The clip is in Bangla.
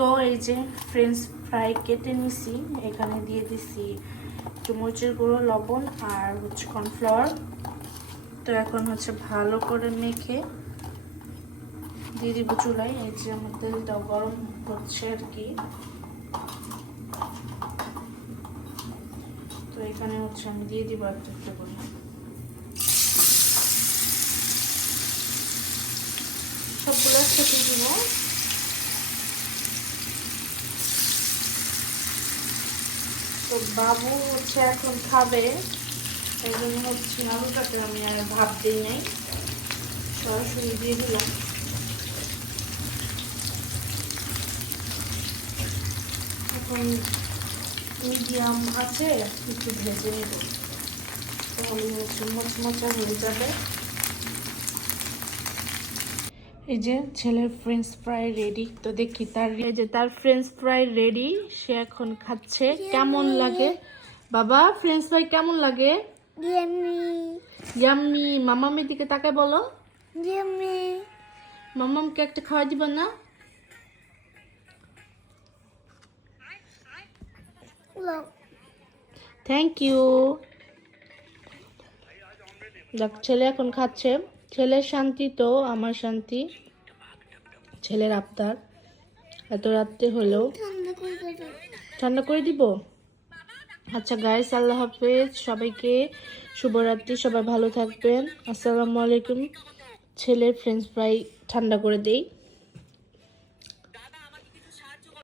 তো এই যে ফ্রেঞ্চ ফ্রাই কেটে নিছি, এখানে দিয়ে দিছি একটু মরিচের গুঁড়ো, লবণ আর হচ্ছে কর্নফ্লাওয়ার। তো এখন হচ্ছে ভালো করে মেখে দিয়ে দিব চুলায়। এই যে আমার তেলটাও গরম হচ্ছে আর কি। তো এখানে হচ্ছে আমি দিয়ে দিব একটা একটা করে। সবগুলো একসাথে দিব। তো বাবু হচ্ছে এখন খাবে, এই জন্য হচ্ছে আলুটাকে আমি আর ভাপ দিই নাই, সরাসরি দিয়ে দিলাম। এখন মিডিয়াম আছে একটু ভেজে নেব, তাহলে হচ্ছে মচমচা হয়ে যাবে। এই যে ছেলের ফ্রেঞ্চ ফ্রাই রেডি। তো দেখি তার ফ্রেঞ্চ ফ্রাই রেডি, সে এখন খাচ্ছে। কেমন লাগে বাবা ফ্রেঞ্চ ফ্রাই, কেমন লাগে? ইয়াম্মি। মামামের দিকে তাকায় বলো ইয়াম্মি। মামামকে একটা খাওয়া দিবা না? Thank you. দেখ ছেলে এখন খাচ্ছে, ছেলের শান্তি তো আমার শান্তি। ছেলের আবদার, এত রাত্রে হলেও ঠান্ডা করে দিব। আচ্ছা গাইস, আল্লাহ হাফেজ সবাইকে, শুভরাত্রি, সবাই ভালো থাকবেন। আসসালামু আলাইকুম। ছেলের ফ্রেঞ্চ ফ্রাই ঠান্ডা করে দেই।